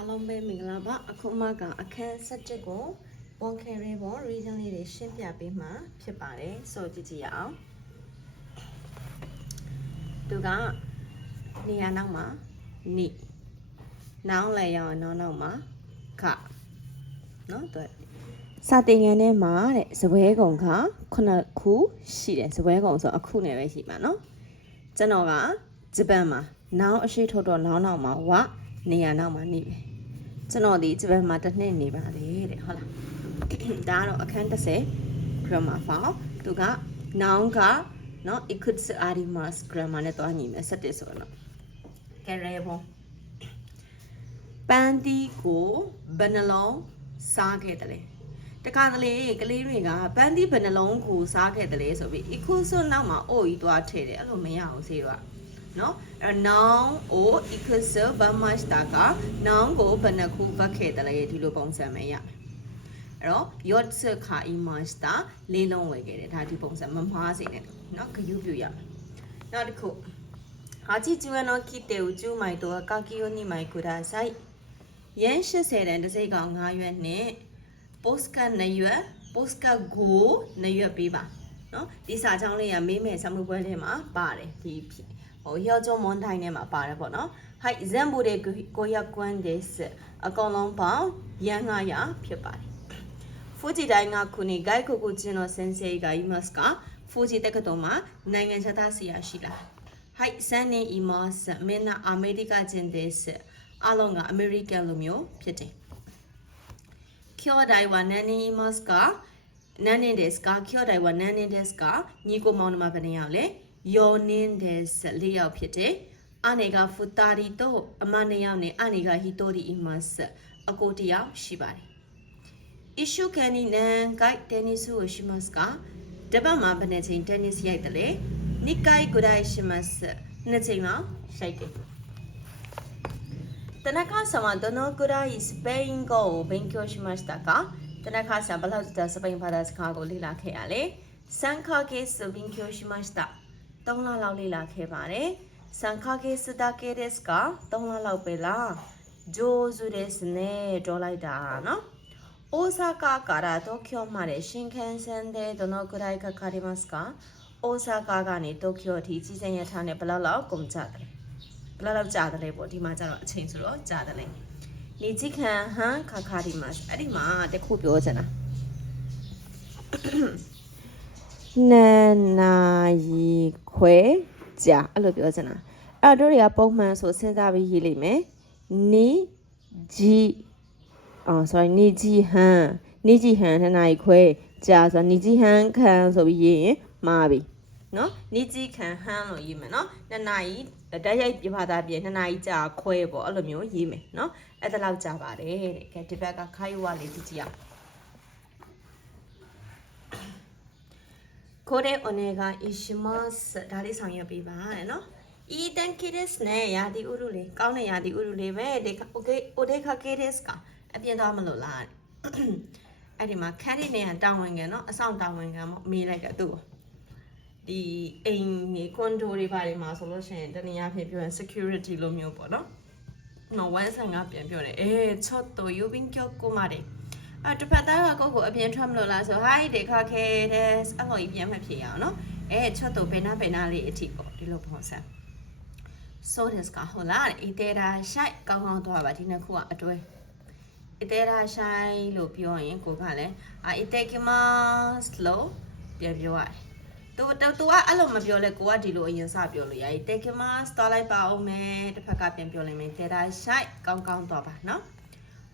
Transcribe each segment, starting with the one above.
အားလုံးပဲမင်္ဂလာပါအခုမှကအခန်း17ကိုဝန်ခဲရဲပေါ် region လေးတွေရှင်းပြပေးမှာဖြစ်ပါတယ်ဆိုကြည့်ကြည့်ရအောင်သူကနေရာနောက်မှာနိနောင်လည်းရအောင်နောက်နောက်မှာခနော်သူစာတင်ငန်းထဲမှာတဲ့ဇပွဲကုံကခုနှစ်ခုရှိတယ်ဇပွဲကုံဆိုအခုနဲ့ပဲရှိမှာနော်ကျွန်တော်ကဂျပန်မှာနောင်အရှိထုတ်တော့နောင်နောက်မှာဝနေရာနောက်မှာနေပဲ ကျွန်တော်ဒီဂျပန်မှာတစ်နှစ်နေပါတယ်တဲ့ဟုတ်လားဒါကတော့အခန်း30 grammar file သူက noun ကနော် ikutsu arimasu grammar နဲ့တွားညီမယ်17ဆိုတော့ကဲရဲဘောပန်းတီကိုဘယ်နှလုံးစားခဲ့တယ်လဲတခါတလေကလေးတွေကပန်းတီဘယ်နှလုံးကိုစားခဲ့တယ်လဲဆိုပြီး ikutsu နောက်မှာအိုကြီးတွားထည့်တယ်အဲ့လိုမရအောင်စေတော့ နော်အဲ့ noun ကို equals how much တာက noun ကိုဘယ်နှခုဘတ်ခဲ့တယ်လဲဒီလိုပုံစံမဲ့ရမယ်အဲ့တော့ yacht ခါ image တာလေးလုံးဝယ်ခဲ့တယ်ဒါဒီပုံစံမမှားစေနဲ့နော်ဂယုပြုရမယ်နောက်တစ်ခုအာချီကျွမ်းတော့ခိတေကိုကျူးမိုက်တော့ကာကီယိုနီမိုက်ကူဒါဆိုင်ရန်80တန်တစ်စိတ်ကောင်9ရွက်နဲ့ postcard 2ရွက် postcard ကို2ရွက်ပေးပါနော်ဒီစာချောင်းလေးကမေးမယ်ဆမ်မွေးပွဲထဲမှာပါတယ်ဒီဖြစ် ဟိုဟျောကျုံမွန်တိုင်းထဲမှာပါတယ်ပေါ့နော်ဟိုက်ဇန်ဘူတဲ့ကိုရက်ကွန်းဒစ်အကောင်လုံးပေါင်းရန်900ဖြစ်ပါတယ်ဖူဂျီတိုင်းကခုနေဂိုက်ကိုကိုချင်းတော်ဆန်ဆေးကယူမတ်ကဖူဂျီတက္ကသိုလ်မှာနိုင်ငံခြားသားဆရာရှိလားဟိုက်ဆန်နေအီမတ်မင်းနာအမေရိကကျင်းですအလုံးကအမေရိကန်လိုမျိုးဖြစ်တယ်။ကျော်ဒိုင်ဝမ်နန်နီမတ်ကနန်နီဒက်စကကျော်ဒိုင်ဝမ်နန်နီဒက်စကညီကိုမောင်နှမဘယ်နှယောက်လဲ။ ယောနင်းတယ်ဆက်လေးယောက်ဖြစ်တယ်အနေကဖူတာရီတို့အမနှစ်ယောက်နဲ့အနေကဟီတိုရီအီမတ်ဆက်အကိုတယောက်ရှိပါတယ်။ issue canny nan guide tennis ကိုရှိမတ်ကတပတ်မှာဘယ်နှချိန် tennis ရိုက်တယ်လဲ။ nikai gudai ရှိမတ်နှစ်ချိန်မှာရိုက်တယ်။田中さんはどのくらいスペイン語を勉強しましたか田中さんはどのくらいスペイン語を勉強しましたか3လလောက်လေ့လာခဲ့ပါတယ်။စံခါကေစတာကေဒက်စ်က3လလောက်ပဲလား။ဂျိုဇူဒက်စ်နဲ့ဒေါ်လိုက်တာနော်။大阪から東京まで新幹線でどのくらいかかりますか大阪ကနေ東京အထိကြီးစံရထားနဲ့ဘယ်လောက်လောက်ကုန်ကြတယ်။ဘယ်လောက်လောက်ကြာတယ်လဲပေါ့ဒီမှာကျတော့အချိန်ဆိုတော့ကြာတယ်လေ။နေကြီးခံဟန်ခါခါဒီမှာအဲ့ဒီမှာတခုပြောချင်တာ။ နှစ်နာရီခွဲကြာအဲ့လိုပြောချင်တာအဲ့တော့တို့တွေကပုံမှန်ဆိုစဉ်းစားပြီးရေးလိမ့်မယ်နီကြီးအော် sorry နေကြီးဟန်နေကြီးဟန်နှစ်နာရီခွဲကြာဆိုနေကြီးဟန်ခန်ဆိုပြီးရေးရင်မှားပြီနော်နေကြီးခံဟန်လို့ရေးမယ်နော်နှစ်နာရီတိုက်ရိုက်ပြပါတာပြင်နှစ်နာရီကြာခွဲပေါ့အဲ့လိုမျိုးရေးမယ်နော်အဲ့ဒါလောက်ကြာပါတယ်တဲ့ကဲဒီဘက်ကခိုင်းဝါလေးကြည့်ကြည့်အောင် ကိုရဲအိုနေဂါအရှိမတ်ဒါလေးဆောင်ရွက်ပေးပါတဲ့နော် いい天気ですね。ရာသီဥတုလေးကောင်းတဲ့ရာသီဥတုလေးပဲဒီโอเคโอเดคาเคဒစ်ကအပြင်သွားမလို့လားအဲ့ဒီမှာခန်းရင်းနေတောင်းဝင်ကန်เนาะအဆောင်တောင်းဝင်ကန်ပေါ့မေးလိုက်ကသူ့ကိုဒီအိမ်ကြီးကွန်ဒိုတွေဘာတွေမှာဆိုလို့ရှိရင်တနည်းအားဖြင့်ပြောရင် security လိုမျိုးပေါ့နော်နော်ဝမ်ဆန်ကပြန်ပြောတယ်အေးချော့တိုယူဘင်းကျော်ကိုမာတယ် အဲတစ်ဖက်သားကကိုယ့်ကိုအပြင်ထွက်မလို့လားဆို hi ဒီခါခဲတဲ့အဲ့လိုကြီးပြန်မှဖြစ်ရအောင်နော်အဲချက်တော့ဘယ်နာဘယ်နာလေးအထိပေါ့ဒီလိုပုံစံ so this ကဟုတ်လားအီတဲတာရှိုက်ကောင်းကောင်းသွားပါဒီနှစ်ခုကအတွဲအီတဲတာရှိုက်လို့ပြောရင်ကိုကလည်းအာအီတဲကီမတ်လို့ပြန်ပြောရတယ်သူသူကအဲ့လိုမပြောလဲကိုကဒီလိုအရင်စပြောလို့ရတယ်တက်ကီမတ်သွားလိုက်ပါအောင်မယ်တစ်ဖက်ကပြန်ပြောလိုက်မယ်တဲတာရှိုက်ကောင်းကောင်းသွားပါနော်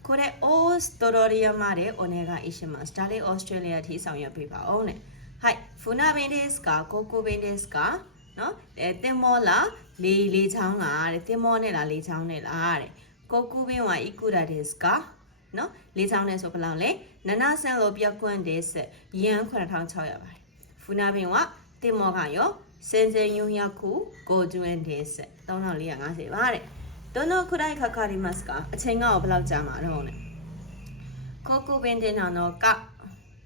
これオーストラリアまでお願いします。ဒါလေးဩစတြေးလျထိဆောင်ရွက်ပေးပါအောင်နဲ့။はい、フナベンですか、ココベンですかနော်အဲတင်မောလာလေးလေးချောင်းလားတဲ့တင်မောနဲ့လားလေးချောင်းနဲ့လားတဲ့ကိုကူဘင်းဝါအီကူရာဒက်စကနော်လေးချောင်းနဲ့ဆိုဘယ်လောက်လဲနနာဆန်လိုပြကွန့်တဲ့ဆက်ရန်9600ပါတယ်ဖူနာဘင်းဝတင်မောကရောစင်စင်ယုံရခုကိုကျွန်းတဲ့ဆက်3450ပါတဲ့ ဒိုနိုခုရိုက်ခခရီမတ်ကအချိန်ကဘယ်လောက်ကြာမှာတော့လဲကိုကူဘင်းတင်နော်က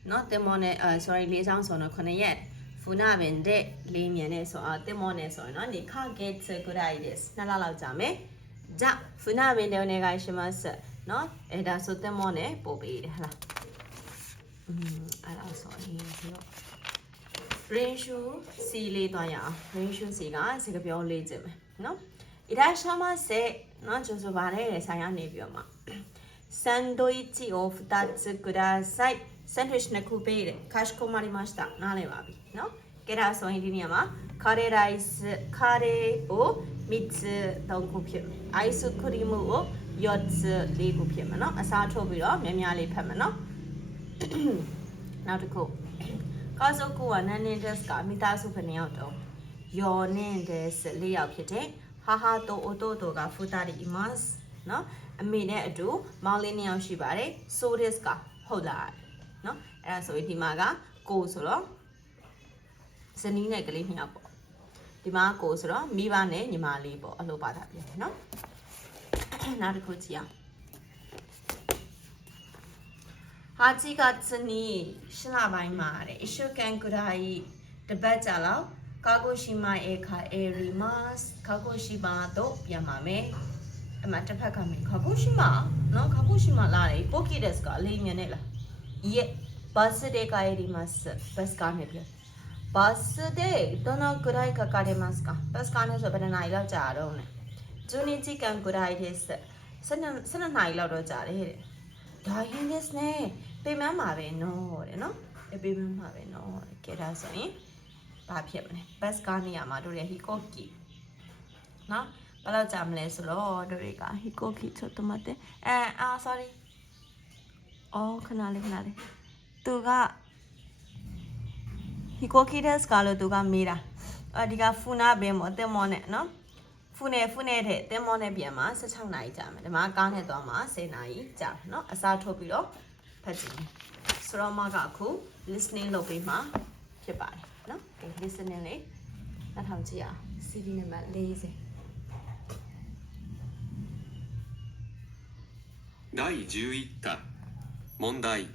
နော်တင်မောနဲ့အဲ sorry လေးချောင်းဆိုတော့9ရက်ဖူနာဘင်တဲ့လေးမြန်နဲ့ဆိုတော့တင်မောနဲ့ဆိုရင်เนาะဒီခါဂက်ဂူရိုက်ဒစ်နှစ်လလောက်ကြာမယ် じゃ船便でお願いしますနော်အဲ့ဒါဆိုတင်မောနဲ့ပို့ပေးတယ်ဟလားอืมအဲ့ဒါဆိုရင်ဒီတော့ range C လေးသွားရအောင် range C ကစကားပြောလေးခြင်းပဲနော် いらっしゃいませနော်ကျဆိုပါတယ်ဆိုင်ရနေပြီးတော့မှサンドイッチを2つくださいဆန်ဒဝစ်နှစ်ခုပေးတယ်かしこまりましたနားလည်ပါပြီနော်ကဲဒါဆိုရင်ဒီနေရာမှာカレーライスカレーを3つ3ခုဖြစ်မယ်アイスクリームを4つ4ခုဖြစ်မယ်နော်အစားထိုးပြီးတော့များများလေးဖတ်မယ်နော်နောက်တစ်ခုကာဇိုကူကနန်နင်ဒက်စ်ကမိသားစုဖယ်နှစ်ယောက်တော့ယောနင်ဒက်စ်၄ယောက်ဖြစ်တယ် ဟာဟာတိုအိုတိုတိုကဖူတာဒီအီမတ်စ်နော်အမေနဲ့အတူမောင်လေးနှစ်ယောက်ရှိပါတယ်ဆိုဒစ်ကဟုတ်လားနော်အဲ့ဒါဆိုရင်ဒီမှာကကိုဆိုတော့ဇနီးနဲ့ကလေးနှစ်ယောက်ပေါ့ဒီမှာကိုဆိုတော့မိဘနဲ့ညီမလေးပေါ့အလိုပါတာပြင်တယ်နော်နောက်တစ်ခုကြည့်အောင်ဟာချီကစနီရှလပိုင်းမှာတဲ့ရှုကန်ကူရာဤတပတ်ကြာ Kagoshima eka eri mas. Kagoshima do yamame. အမတစ်ဖက်ကမြင်ခဘူးရှိမနော်ခဘူးရှိမလာတယ်ပိုကီဒက်စ်ကအလေးမြန်နေလားယေဘတ်စဒေကာရီမတ်ဘတ်စကနေပြဘတ်စဒေတနဂရိုင်ကကာရီမတ်ကဘတ်စကနေဆိုဘယ်နိုင်လောက်ကြာတော့လဲဂျူနီချီကန်ဂရိုင်ဒက်စ်စနစနနိုင်လောက်တော့ကြာတယ်ဟဲ့ဒါဟင်းဒက်စ်နဲ့ပေမန်းပါပဲနော်တဲ့နော်ပေမန်းပါပဲနော်ကဲဒါဆိုရင် ဘာဖြစ်မလဲဘတ်ကားနေရာမှာတို့ရဲ့ဟီကိုကီနော်ဘယ်လောက်ကြာမလဲဆိုတော့တို့တွေကဟီကိုကီချိုတမတဲ့အဲအာ sorry အော်ခဏလေးခဏလေးသူကဟီကိုကီဒက်စကားလို့သူကမေးတာအဒီကဖူနာဘဲမောတင်မောနဲ့နော်ဖူနေဖူနေတဲ့တင်မောနဲ့ပြန်မှာ16နာရီကြာမယ်ဒီမှာကားနဲ့သွားမှာ10နာရီကြာเนาะအစားထုတ်ပြီးတော့ဖတ်ကြည့်ဆိုတော့မကအခု listening လုပ်ပြီးမှဖြစ်ပါတယ် နော်ကဲ listening လေးနားထောင်ကြည့်အောင် CD နံပါတ်40第11課問題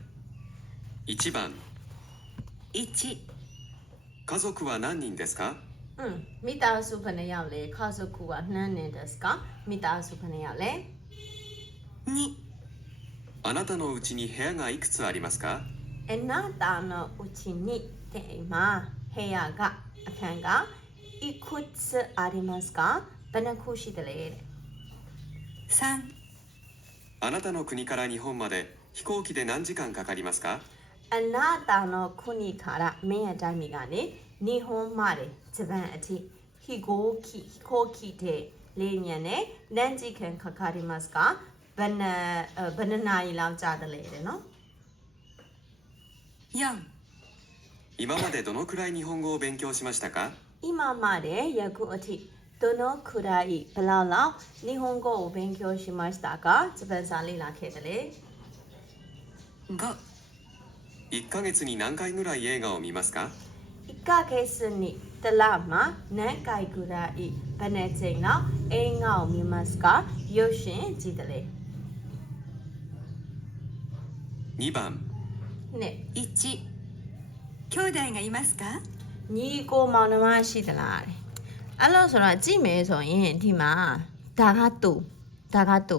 1番1家族は何人ですか อืมမိသားစုဘယ်နှစ်ယောက်လဲခါစုခုကနှမ်းနေတယ်စကမိသားစုဘယ်နှစ်ယောက်လဲ 2あなたのうちに部屋がいくつありますか အနာတာနောဥချီနိတဲ့အိမ် မှာဟေယာကအခန်းက ikuts အာရီမတ်ကဘယ်နှခုရှိတယ်လဲတဲ့ 3あなたの国から日本まで飛行機で何時間かかりますか အနာတာနောခုနိခါရမင်းရဲ့တိုင်းမိကနေနီဟွန်မာတဲ့ဂျပန်အထိဟီဂိုကီဟီခိုကီတဲ့လေးမြန်နဲ့နန်ဂျီကန်ခခါရီမတ်ကဘယ်နှဘယ်နှနာရီလောက်ကြာတယ်လဲတဲ့နော် 4 今までどのくらい日本語を勉強しましたか？今まで役をちどのくらいブララ日本語を勉強しましたか？自分さんリナケーレ5 1ヶ月に何回ぐらい映画を見ますか？1ヶ月にドラマ何回ぐらいパネツェの映画を見ますか？よしんじて2番。ね。兄弟がいますか ညီကိုမောင်နှမရှိသလားတဲ့အဲ့လို့ဆိုတော့ကြည့်မယ်ဆိုရင်ဒီမှာဒါကတူဒါကတူ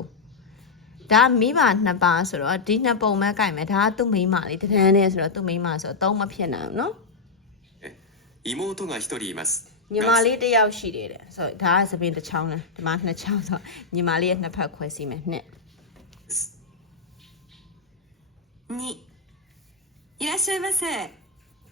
ဒါမိဘနှစ်ပါးဆိုတော့ဒီနှစ်ပုံမဲ့ကြိုက်မယ်ဒါကသူ့မိန်းမလေးတဒန်းနဲ့ဆိုတော့သူ့မိန်းမဆိုတော့သုံးမဖြစ်နိုင်ဘူးနော် 妹が1人います ညီမလေးတစ်ယောက်ရှိတယ်တဲ့ဆိုတော့ဒါကသပင်တစ်ချောင်းလဲဒီမှာနှစ်ချောင်းဆိုတော့ညီမလေးရဲ့နှစ်ဖက်ခွဲစီမယ်နှစ် 2いらっしゃいませ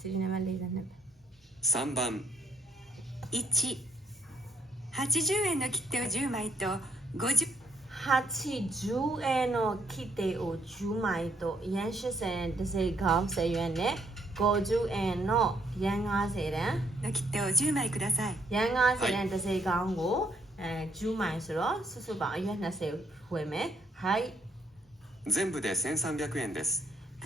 数字のマレーザナ3番180円の切手を10枚と50 80円の切手を10枚と40円で正確10円ね。50円のヤンガ円セレンの切手を10枚ください。ヤンガ円セレンで正確を、えー、10枚する。すすば円20円増えめ。はい。全部で1300円です。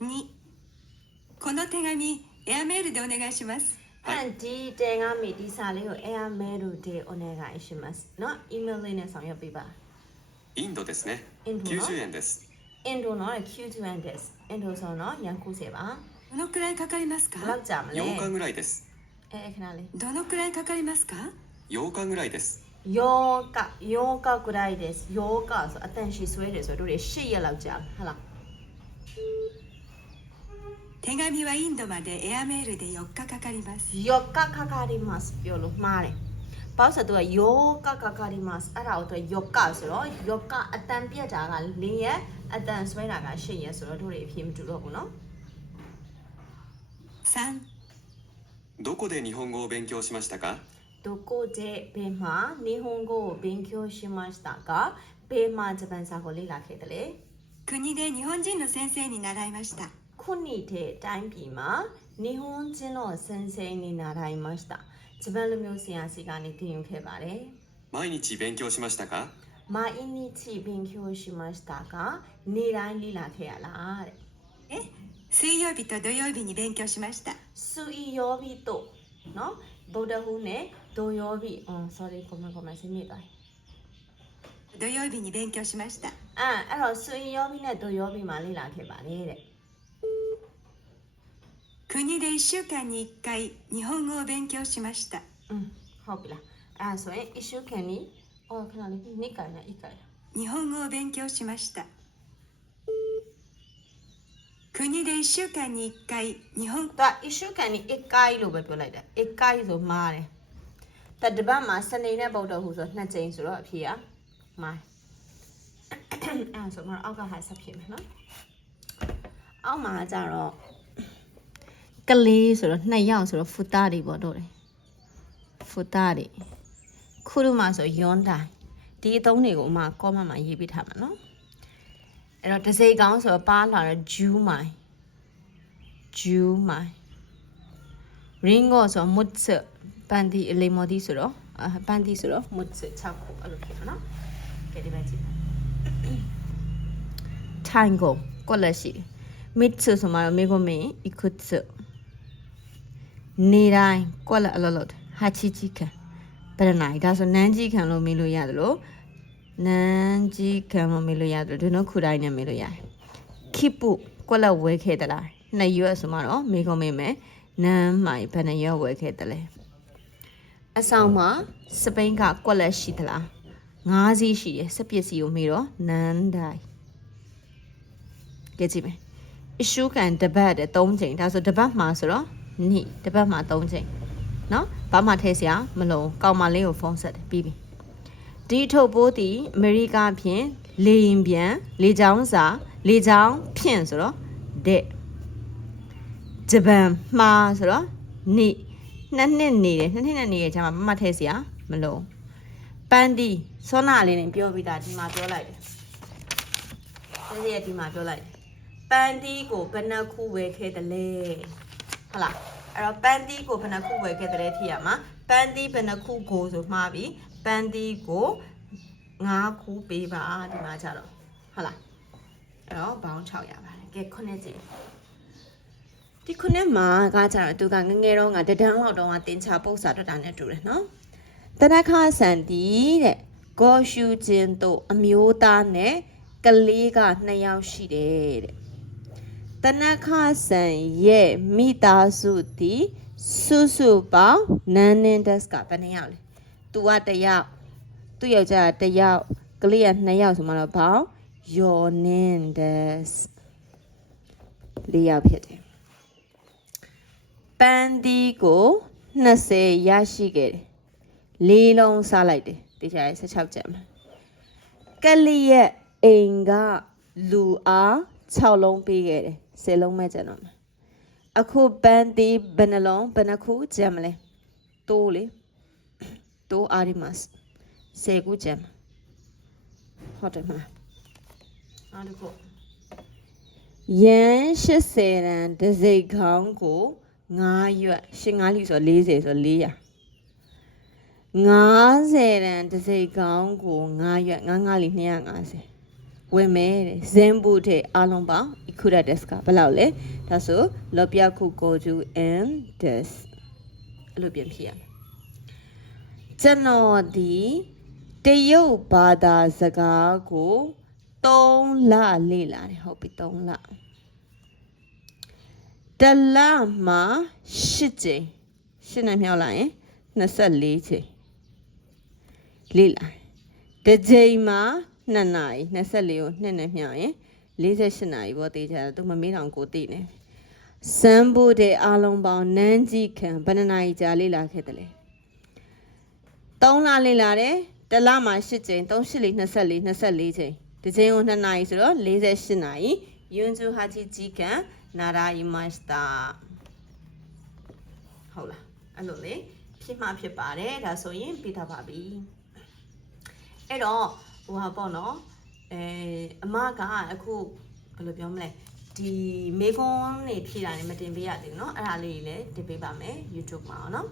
2この手紙エアメールでお願いしますအန်ဒီတဲငါမီဒီစာလေးကို air mail でお願いしますเนาะ email လေးနဲ့ဆောင်ရွက်ပေးပါ インドですねインドの90円です အင်ဒိုနော် Q2 ですအင်ဒိုဆိုတော့ရန်ခုစေပါ どのくらいかかりますか ဘယ်လောက်ကြာမလဲ 8日ぐらいです အဲခဏလေး どのくらいかかりますか8日ぐらいです ယောကယောကဂရိုက်ဒက်ယောကဆိုအတန်ရှိဆွဲတယ်ဆိုတော့တို့တွေ၈ရက်လောက်ကြာဟုတ်လား 手紙はインドまでエアメールで4日かかります。4日かかります。マレ。パウサとは8日かかります。あら、おと4日す。4日、あたんぴゃが、あたんすべらが。どとこの ?3。どこで日本語を勉強しましたか？どこでマ日本語を勉強しましたか？マジャパンサーリラケで国で日本人の先生に習いました。 ခုနှစ်တဲ့တိုင်းပြည်မှာ日本人の先生に習いましたဂျပန်လူမျိုးဆရာစီကနေတင်ယူခဲ့ပါတယ်毎日勉強しましたか毎日勉強しましたがနေ့တိုင်းလေ့လာခဲ့ရလားတဲ့ え水曜日と土曜日に勉強しました စူအီယောဘီတို့နော်ဗုဒ္ဓဟူးနဲ့ဒိုယောဘီအော် sorry ကိုမကိုမစနေတိုင်း 土曜日に勉強しましたအဲ့အဲ့တော့စူအီယောဘီနဲ့ဒိုယောဘီမှာလေ့လာခဲ့ပါတယ်တဲ့ 国で 1週間に1回日本語を勉強しましたうんほびらあそれ1週間におかなり2回な1回日本語を勉強しました国で1週間に1回日本とは1週間に1回လို့ပဲပြောလိုက်တာ1回ဆိုမှားတယ်တတပတ်မှာစနေနဲ့ဗုဒ္ဓဟူဆိုနှစ်ကြိမ်ဆိုတော့အဖြေอ่ะမှားအဲဆိုမှအောက်ကဟာဆက်ဖြစ်မယ်နော်အောက်မှာကြတော့ ကလေးဆိုတော့နှစ်ယောက်ဆိုတော့ဖူတာတွေပေါ့တို့တယ်ဖူတာတွေခုတို့မှာဆိုယွန်တိုင်းဒီအသုံးတွေကိုအမကောမန့်မှာရေးပေးထားမှာနော်အဲ့တော့တစိကောင်းဆိုတော့ပါလာတော့ဂျူးမိုင်ဂျူးမိုင်ရင်ဂောဆိုမုတ်ဆပန်တီအလေးမော်ဒီဆိုတော့အပန်တီဆိုတော့မုတ်ဆ6ခုအဲ့လိုဖြစ်မှာနော်ကဲဒီမှာကြည့်ထိုင်ကိုကောလက်ရှိမစ်ဆဆိုမှာမေကိုမင်းအခုတ်ဆ နေတိုင်းကွက်လက်အလောလောဟာချီချီခံပရနိုင်ဒါဆိုနန်းကြီးခံလို့မေးလို့ရတယ်လို့နန်းကြီးခံလို့မေးလို့ရတယ်ဒီနော်ခုတိုင်းနဲ့မေးလို့ရတယ်ခိပုကွက်လက်ဝဲခဲ့တလားနှစ်ရွက်ဆိုမှတော့မေကုံမေးမယ်နန်းမိုင်ဘယ်နှရွက်ဝဲခဲ့တလဲအဆောင်မှာစပိန်ကကွက်လက်ရှိသလားငါးစီးရှိတယ်စပစ္စည်းကိုမေးတော့နန်းတိုင်းကြည့်ကြည့်မယ် issue ကန်တပတ်တဲ့3ချိန်ဒါဆိုတပတ်မှာဆိုတော့ နေ့တစ်ပတ်မှာ3ချိန်နော်ဘာမှထည့်စရာမလိုကောင်မလေးကိုဖုန်းဆက်တယ်ပြီးပြီဒီထုတ်ပိုးသည်အမေရိကဖြင့်လေရင်ပြန်လေချောင်းစာလေချောင်းဖြင့်ဆိုတော့ဒက်ဂျပန်မှာဆိုတော့နေ့နှစ်နှစ်နေတယ်နှစ်နှစ်နဲ့နေရချာမှာဘာမှထည့်စရာမလိုပန်းဒီစောနာလေးနဲ့ပြောပြီးသားဒီမှာပြောလိုက်တယ်ဒီရက်ဒီမှာပြောလိုက်တယ်ပန်းဒီကိုဘယ်နှခုဝယ်ခဲ့တယ်လဲ ဟုတ်လားအဲ့တော့ပန်းတီးကိုဘယ်နှခုဝယ်ခဲ့တယ်လဲဖြစ်ရမှာပန်းတီးဘယ်နှခုကိုဆိုမှားပြီပန်းတီးကို9ခုပေးပါဒီမှာကြတော့ဟုတ်လားအဲ့တော့ဘောင်း6ရပါတယ်ကဲခုနှစ်ကြည့်ဒီခုနှစ်မှာကကြတော့သူကငငယ်တော့ငါတဒန်းလောက်တော့ကတင်ချပုတ်စာထွက်တာနဲ့တူတယ်နော်တနခါဆန်တီတဲ့ဂေါ်ရှူချင်းတို့အမျိုးသားနဲ့ကလေးက2ယောက်ရှိတယ်တဲ့ တနခဆန်ရဲ့မိသားစုတီစုစုပေါင်းနန်းနင်းဒက်စ်ကဘယ်နှစ်ယောက်လဲ။ तू ကတစ်ယောက်သူ့ယောက်ျားကတစ်ယောက်ကလေးကနှစ်ယောက်ဆိုမှတော့ဘောင်းယောနင်းဒက်စ်လေးယောက်ဖြစ်တယ်။ပန်းဒီကို20ရရှိခဲ့တယ်လေးလုံးစားလိုက်တယ်တေချာရေး16ချက်မှာကလိရဲ့အိမ်ကလူအား6လုံးပေးခဲ့တယ် 10လုံးမဲ့ကျန်တော့မှာအခုပန်းတီးဘယ်နှလုံးဘယ်နှခုကျန်မလဲတိုးလေတိုးအာရီမတ်10ခုကျန်မှာဟုတ်တယ်မလားနောက်တစ်ခုရန်80ရန်ဒစိတ်ခေါင်းကို9ရွက်ရှင်9လိဆို40ဆို400 90တန်တစ်စိတ်ကောင်းကို9ရွက်9 9လီ250 ဝင်မဲတဲ့ဇင်ဘူးတဲ့အားလုံးပေါင်းအခုရဒက်စကဘယ်လောက်လဲဒါဆိုလောပြခုကိုကျူ and des အဲ့လိုပြန်ဖြစ်ရမယ်ကျွန်တော်ဒီတရုတ်ဘာသာစကားကို3လလေ့လာတယ်ဟုတ်ပြီ3လတလမှာ8ချိန်8နဲ့မြောက်လိုက်ရင်24ချိန်လေ့လာတယ်တစ်ချိန်မှာ 2နာရီ24ကို2နဲ့မြောက်ရင်48နာရီပေါ့တေးချာသူမမေးတောင်ကိုသိနေစမ်းဖို့တဲ့အားလုံးပေါင်းနန်းကြီးခံဘယ်နှစ်နာရီကြာလေ့လာခဲ့တယ်လဲ3လလေ့လာတယ်တစ်လမှာ8ချိန်3 8လေး24 24ချိန်တစ်ချိန်ကို2နာရီဆိုတော့48နာရီယွန်းဂျူဟာဂျီဂျီခံနာရာယီမတ်တာဟုတ်လားအဲ့လိုလေဖြစ်မှဖြစ်ပါတယ်ဒါဆိုရင်ပြီးသားပါပြီအဲ့တော့ ဟိုဟာပေါ့နော်အဲအမကအခုဘယ်လိုပြောမလဲဒီမေကွန်နေဖြည့်တာနေမတင်ပေးရသေးဘူးเนาะအဲ့ဒါလေးကြီးလည်းတင်ပေးပါမယ် YouTube မှာเนาะ